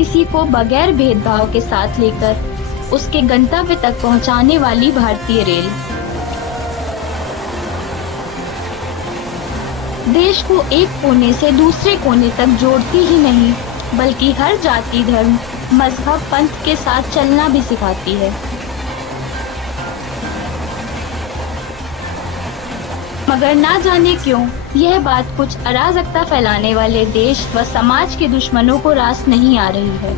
किसी को बगैर भेदभाव के साथ लेकर उसके गंतव्य तक पहुंचाने वाली भारतीय रेल। देश को एक कोने से दूसरे कोने तक जोड़ती ही नहीं, बल्कि हर जाति, धर्म, मजहब, पंथ के साथ चलना भी सिखाती है। मगर ना जाने क्यों यह बात कुछ अराजकता फैलाने वाले देश व समाज के दुश्मनों को रास नहीं आ रही है।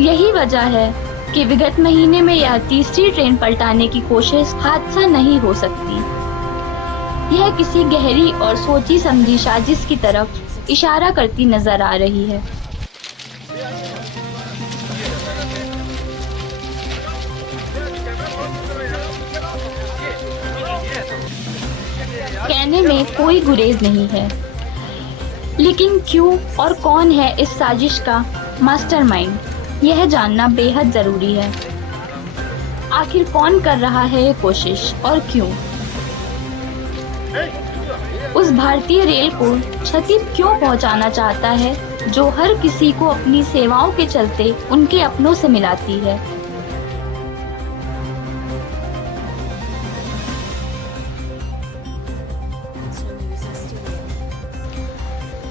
यही वजह है कि विगत महीने में यह तीसरी ट्रेन पलटाने की कोशिश हादसा नहीं हो सकती। यह किसी गहरी और सोची समझी साजिश की तरफ इशारा करती नजर आ रही है। कहने में कोई गुरेज नहीं है, लेकिन क्यों और कौन है इस साजिश का मास्टरमाइंड, यह जानना बेहद जरूरी है। आखिर कौन कर रहा है ये कोशिश और क्यों? उस भारतीय रेल को क्षति क्यों पहुंचाना चाहता है जो हर किसी को अपनी सेवाओं के चलते उनके अपनों से मिलाती है?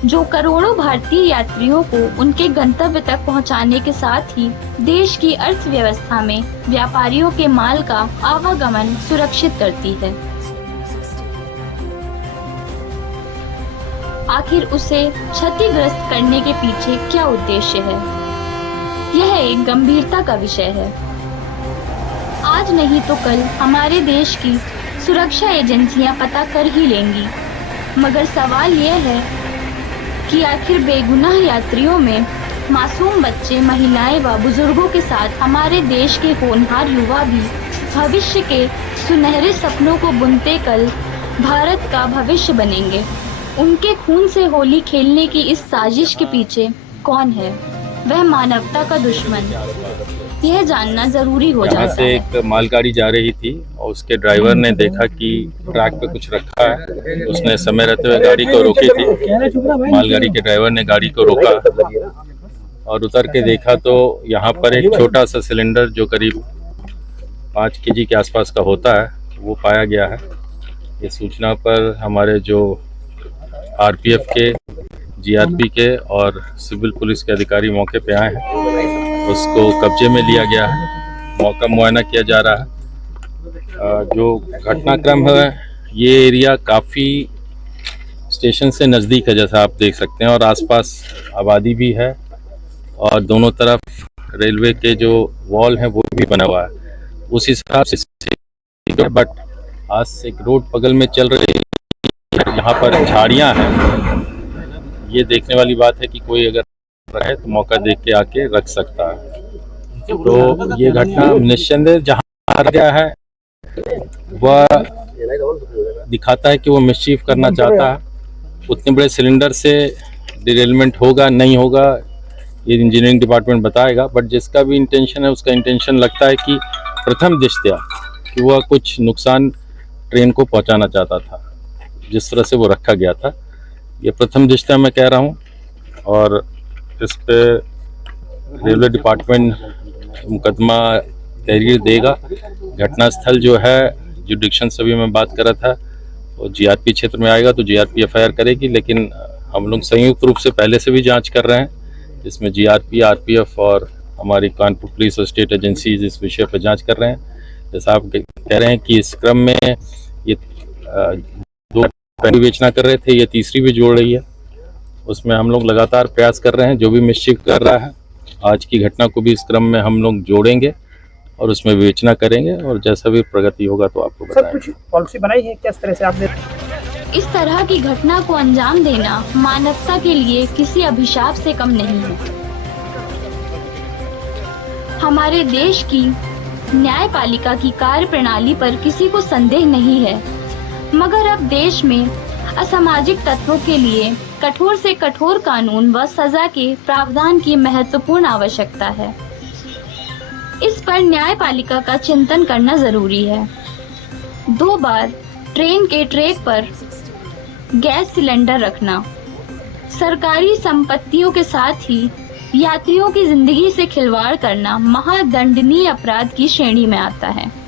जो करोड़ों भारतीय यात्रियों को उनके गंतव्य तक पहुंचाने के साथ ही देश की अर्थव्यवस्था में व्यापारियों के माल का आवागमन सुरक्षित करती है। आखिर उसे क्षतिग्रस्त करने के पीछे क्या उद्देश्य है? यह एक गंभीरता का विषय है। आज नहीं तो कल हमारे देश की सुरक्षा एजेंसियां पता कर ही लेंगी, मगर सवाल यह है कि आखिर बेगुनाह यात्रियों में मासूम बच्चे, महिलाएं व बुजुर्गों के साथ हमारे देश के होनहार युवा भी भविष्य के सुनहरे सपनों को बुनते कल भारत का भविष्य बनेंगे। उनके खून से होली खेलने की इस साजिश के पीछे कौन है? वह मानवता का दुश्मन। यह जानना जरूरी हो जाता है। यहाँ से एक मालगाड़ी जा रही थी और उसके ड्राइवर ने देखा कि ट्रैक पे कुछ रखा है। उसने समय रहते हुए गाड़ी को रोकी थी। मालगाड़ी के ड्राइवर ने गाड़ी को रोका और उतर के देखा तो यहाँ पर एक छोटा सा सिलेंडर जो करीब 5 केजी के आसपास का होता है वो पाया गया है। ये सूचना पर हमारे जो आरपीएफ के, जीआरपी के और सिविल पुलिस के अधिकारी मौके पे आए हैं। उसको कब्जे में लिया गया है, मौका मुआयना किया जा रहा है। जो घटनाक्रम है ये एरिया काफ़ी स्टेशन से नज़दीक है, जैसा आप देख सकते हैं, और आसपास आबादी भी है और दोनों तरफ रेलवे के जो वॉल है वो भी बना हुआ है। उस हिसाब से बट आज एक रोड बगल में चल रही है, यहाँ पर झाड़ियाँ हैं। ये देखने वाली बात है कि कोई अगर है तो मौका देख के आके रख सकता है। तो ये घटना निस्संदेह जहाँ गया है वह दिखाता है कि वो मिसचीफ करना चाहता है। उतने बड़े सिलेंडर से डिरेलमेंट होगा नहीं होगा ये इंजीनियरिंग डिपार्टमेंट बताएगा, बट जिसका भी इंटेंशन है उसका इंटेंशन लगता है कि प्रथम दृष्टया कि वह कुछ नुकसान ट्रेन को पहुंचाना चाहता था। जिस तरह से वो रखा गया था, ये प्रथम दृष्टया मैं कह रहा हूँ, और इस पे रेलवे डिपार्टमेंट मुकदमा तहरीर देगा। घटनास्थल जो है जुडिक्शन से भी मैं बात कर रहा था, और जीआरपी क्षेत्र में आएगा तो जीआरपी एफआईआर करेगी, लेकिन हम लोग संयुक्त रूप से पहले से भी जांच कर रहे हैं, जिसमें जीआरपी, आरपीएफ और हमारी कानपुर पुलिस और स्टेट एजेंसीज इस विषय पर जांच कर रहे हैं। जैसा आप कह रहे हैं कि इस क्रम में ये 2 बेचना कर रहे थे, ये तीसरी भी जोड़ रही है। उसमें हम लोग लगातार प्रयास कर रहे हैं। जो भी मिसचीफ कर रहा है आज की घटना को भी इस क्रम में हम लोग जोड़ेंगे और उसमें विवेचना करेंगे, और जैसा भी प्रगति होगा तो आपको बताएंगे। सर, कुछ पॉलिसी बनाई है किस तरह से आपने? इस तरह की घटना को अंजाम देना मानवता के लिए किसी अभिशाप से कम नहीं है। हमारे देश की न्यायपालिका की कार्य प्रणाली पर किसी को संदेह नहीं है, मगर अब देश में असामाजिक तत्वों के लिए कठोर से कठोर कानून व सजा के प्रावधान की महत्वपूर्ण आवश्यकता है। इस पर न्यायपालिका का चिंतन करना जरूरी है। 2 बार ट्रेन के ट्रैक पर गैस सिलेंडर रखना, सरकारी संपत्तियों के साथ ही यात्रियों की जिंदगी से खिलवाड़ करना महादंडनीय अपराध की श्रेणी में आता है।